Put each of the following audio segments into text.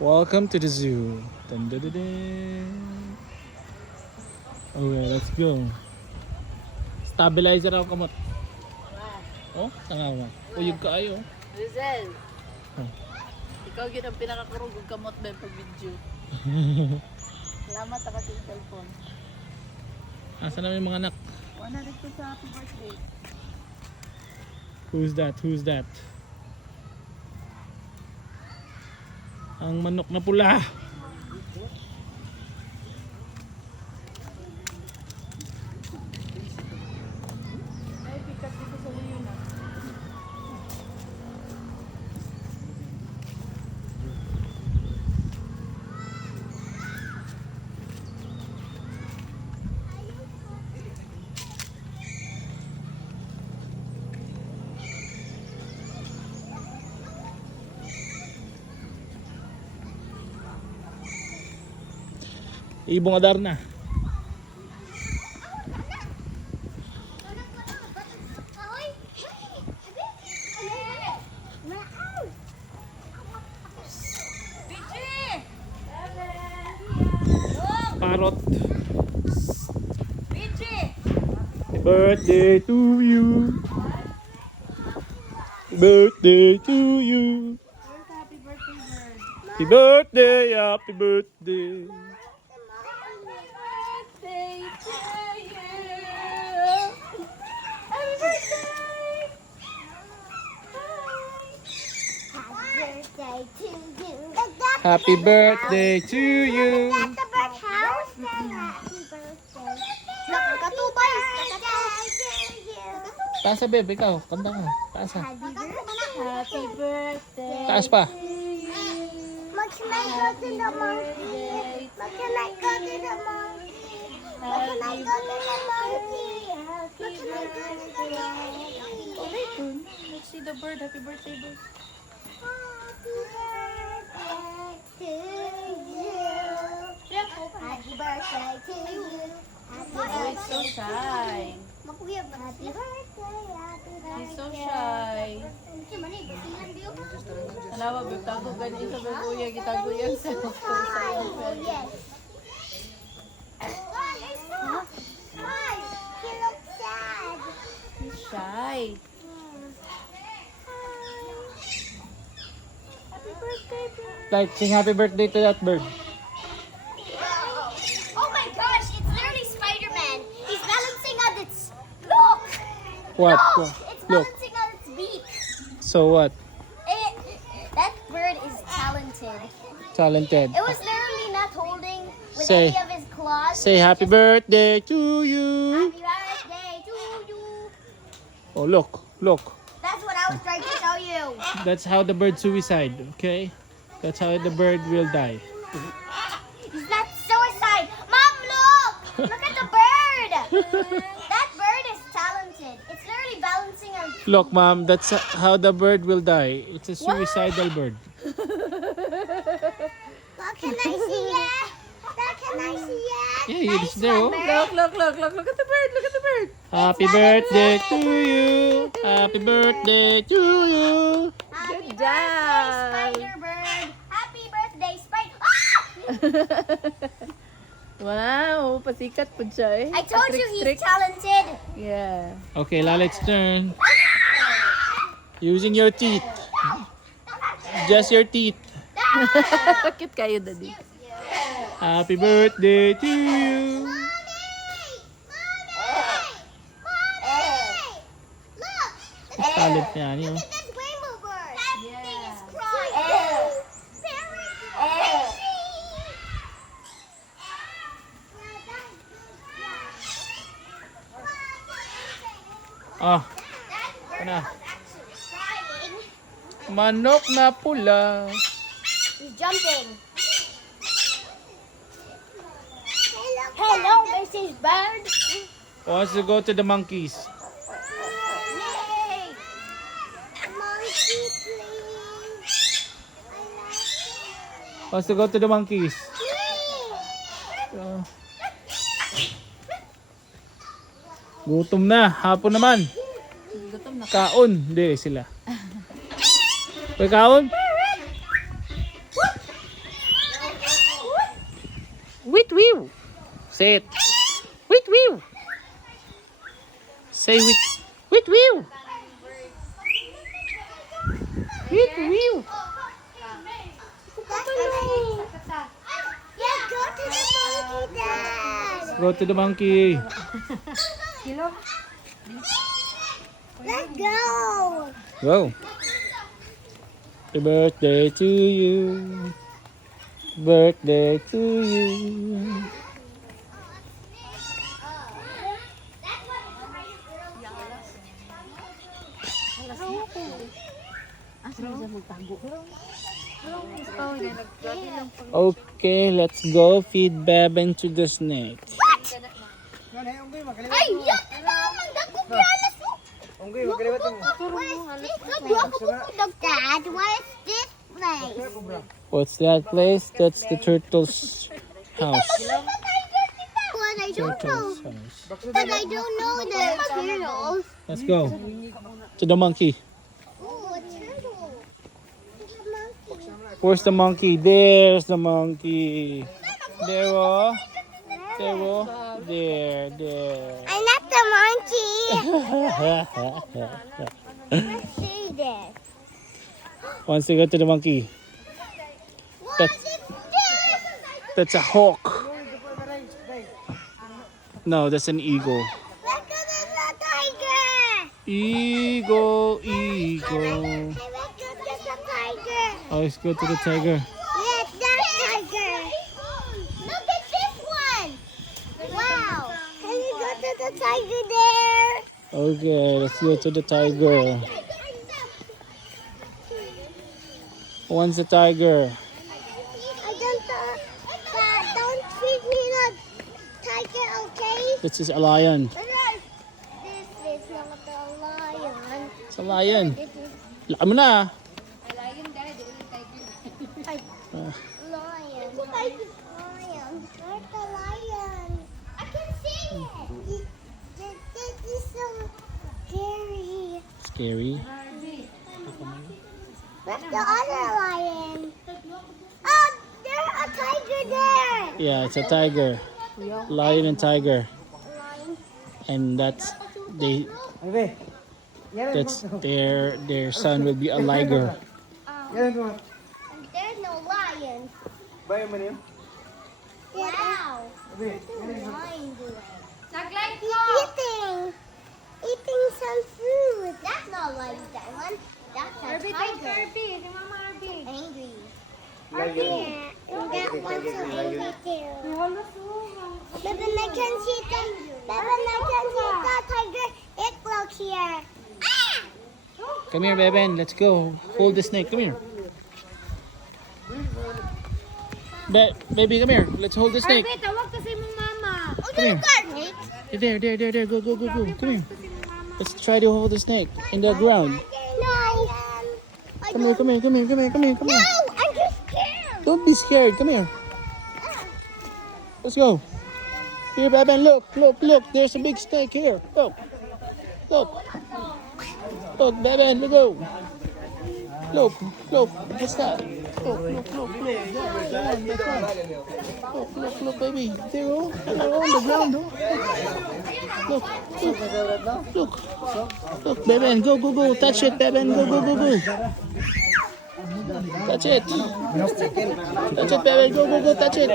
Welcome to the zoo. Dun, dun, dun, dun. Okay, let's go. Stabilizer ako kamot. Oh, tanga nga. Uyog ka ayo. Rizal, Oh. ikaw yun ang pinakakurugog kamot ba pag video. Salamat ka sa cellphone. Asa na yung mga anak? Wala rin ko sa happy birthday. Who's that? Who's that? Ang manok na pula. Ay, pick up dito sa Leon ah. Ibong adar na. Parrot. Happy birthday to you. Happy birthday to you. Happy birthday, bird. Happy birthday, happy birthday. Birthday to you. Happy birthday. Happy birthday to you. Taas bebe, ikaw. Kanta ka. Taas ha. Happy birthday. Taas pa. to you. Can I go to the monkey? Can I go to the monkey? Can I go to the monkey? Happy birthday. Oh, wait, dun. Let's see the bird. Happy birthday, bird. Happy birthday to you. Happy birthday to you. Happy Oh, it's so shy. Happy birthday, happy birthday. He's so shy. Alawa, babe, tago ganyan sa babuya. Gitago yan sa Yes. Why? He looks sad. He's shy. Happy birthday, bird. Like, sing happy birthday to that bird. Oh my gosh, it's literally Spider-Man. He's balancing on its... Look! What? Look! What? It's Look. balancing on its beak. So what? That bird is talented. Talented. It was literally not holding with Say- any of his claws. Say happy birthday to you. Happy birthday to you. Oh, look. Look. That's what I was trying to tell you. That's how the bird suicide, okay? That's how the bird will die. Is that suicide? Mom, look! Look at the bird! That bird is talented. It's literally balancing on... Look, mom, that's how the bird will die. It's a suicidal bird. Look, can I see it? Can I see it? Yeah, it's there, oh. Look, look, look, look. Look at the bird. Look at the bird. Happy birthday to you. Happy birthday to you. Happy Good birthday, job. Spider Bird. Happy birthday, Spider... Ah! Wow, pasikat po siya eh. I told you Trick, he's talented. Yeah. Okay, Lalet's turn. Using your teeth. Just your teeth. Cute kayo, daddy. Happy birthday to you. Look! Talent niya, ano yun? Look at this rainbow bird. That thing is Yeah. crying. Ah, ano? Manok na pula. He's jumping. Hello, Mrs. Bird. Wants to go to the monkeys. Yay! Monkey, please. Wants to go to the monkeys. Ah. Gutom na. Hapon naman. Gutom na. Kaon. Hindi sila. May kaon? wee. Say it. Wait wee. Say with wee. Wait wee. Yeah, go to the monkey, Dad. Go to the monkey. Let's go. Go. Happy birthday to you. Birthday to you. Okay, let's go feed Beben to the snake. Ay, yan na naman. Dako pialas mo. Dad, what is this place? What's that place? That's the turtle's house. But I don't know. Turtle's house. But I don't know the turtles. Let's go to the monkey. Oh, a turtle. It's a monkey. Where's the monkey? There's the monkey. There, oh. There, oh. There. I'm not the monkey. Let's see this. Wants to go to the monkey. What That's- is this? That's a hawk. No, that's an eagle. Look at the tiger. Eagle. Let's go to the tiger. Oh, let's go to the tiger. Yes, that tiger. Look at this one. Wow. Can you go to the tiger there? Okay, let's go to the tiger. Who wants the tiger? Don't treat me like tiger, okay? This is a lion. This is not a lion. It's a lion. This is Laka mo na. lion. Lion. Where's the lion? I can see it. This is so scary. Scary. Where's the other lion? Oh, there's a tiger there. Yeah, it's a tiger. Lion and tiger. Lion. And that's their son will be a liger. And there's no lion. Wow. What's the lion doing? Eating some food. That's not like that one. That's a tiger. Angry. And that one's so angry too. Beben, I can see the tiger. It looks here. Ah! Come here, Beben. Let's go. Hold the snake. Come here. Baby, come here. Let's hold the snake. tawag kasi mong mama. Oh, Come here. snake. There. Go. Come here. Let's try to hold the snake in the ground. No. Come here. No, I'm just scared. Don't be scared. Come here. Let's go. Here, Beben. Look. There's a big snake here. Look. Look, Beben. Look, go. Look. What's that? Look. Look, baby. They're all on the ground. Look, Beben. Go. Touch it, Beben. Go. Touch it. Touch it, Beben. Go. Touch it.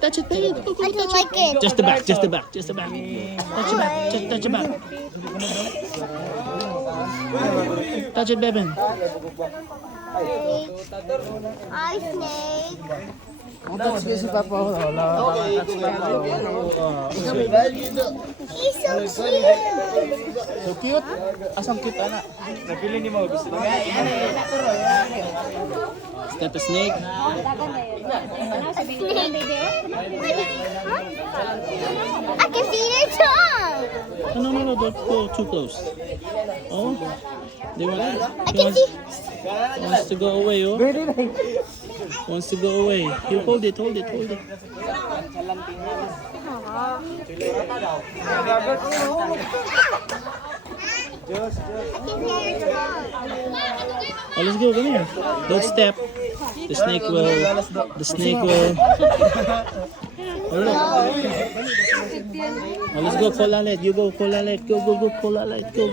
Touch it, baby. Go, I don't touch like it. Just the back. Touch the back. Touch your back. Touch it, Beben. Hi, snake. He's so cute. So cute. Asang cute, anak. Is that a snake? I can see their tongue. No. Don't go too close. Oh, they want. I can see. Wants to go away, oh. Wants to go away. You hold it. can hear your tongue. Oh, let's go. Come here. Don't step. The snake will. Oh, let's go. Call Alet. You go. Call Alet. Go. Call Alet. Go.